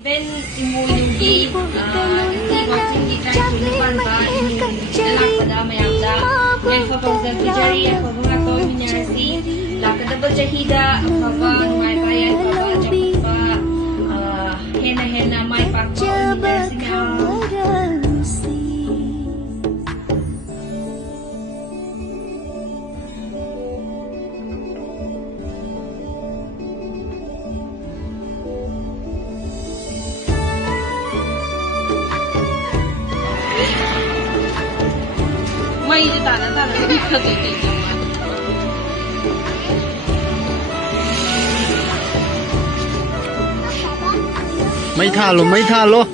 Ben imuyugi hindi tayo sinupan ba dalak pada mayamda yang fapagdang tujari yang pabangato minyasi lakadabal jahida pabang may bayan paba japupa hena may pakpo minyasi nga may tanah dito dito. May thalo, may thalo.